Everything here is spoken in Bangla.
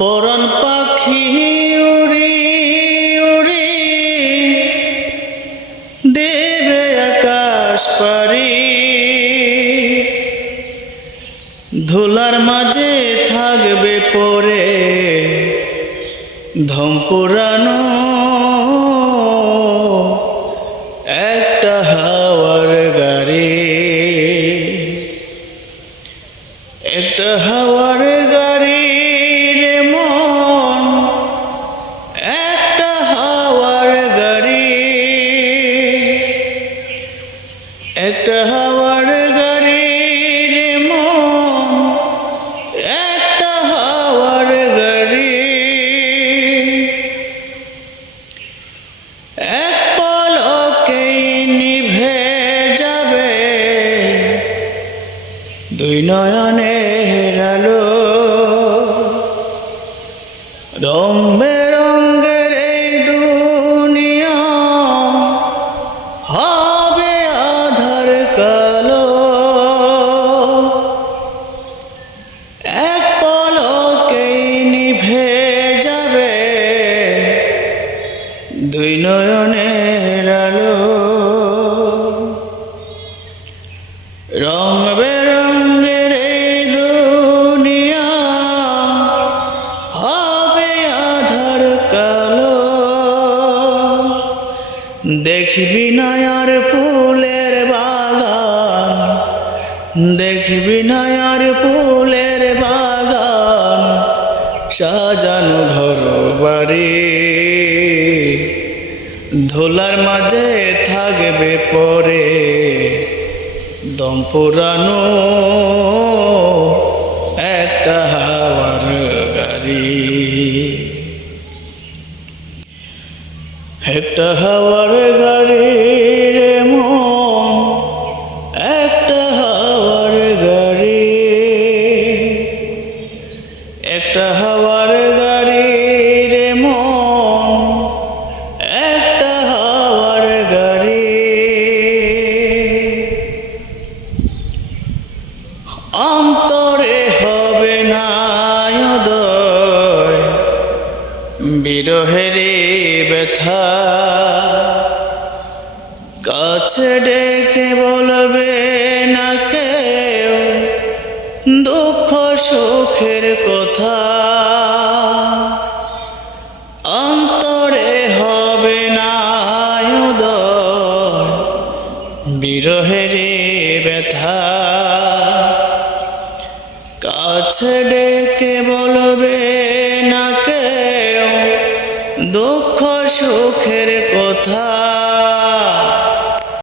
পরাণ পাখি উড়ি উড়ি দেবে আকাশ পারি, ধুলার মাঝে থাকবে পরে ধম পুরানো একটা হাওয়ার গাড়ি, একটা হাওয়ার গাড়ি রে মন, একটা হাওয়ার গাড়ি, একটা হাওয়ার গাড়ি রে মন, একটা হাওয়ার গাড়ি। এক পলকেই নিভে যাবে দুই নয়নের আলো, রং বেরঙের এই দুনিয়া হবে আধার কালো। এক পলকেই নিভে যাবে দুই নয়নের আলো, রং বেরঙের এই দুনিয়া হবে আধার কালো। দেখবি না আর ফুলের বাগান, দেখবি না আর ফুলের বাগান, সাজানো ঘর বাড়ি, ধুলার মাঝে থাকবে পরে দম পুরানো একটা হাওয়ার গাড়ি, একটা হাওয়ার গাড়ি রে মন, একটা হাওয়ার গাড়ি, একটা হাওয়ার গাড়ি রে মন, একটা হাওয়ার গাড়ি। অন্তরে হবে না উদয় বিরহের ব্যথা, কাছে ডেকে বলবে না কেউ দুঃখ সুখের কথা। অন্তরে হবে না উদয় বিরহের ব্যথা, কাছে ডেকে বলবে না কেউ দুঃখ সুখের কথা।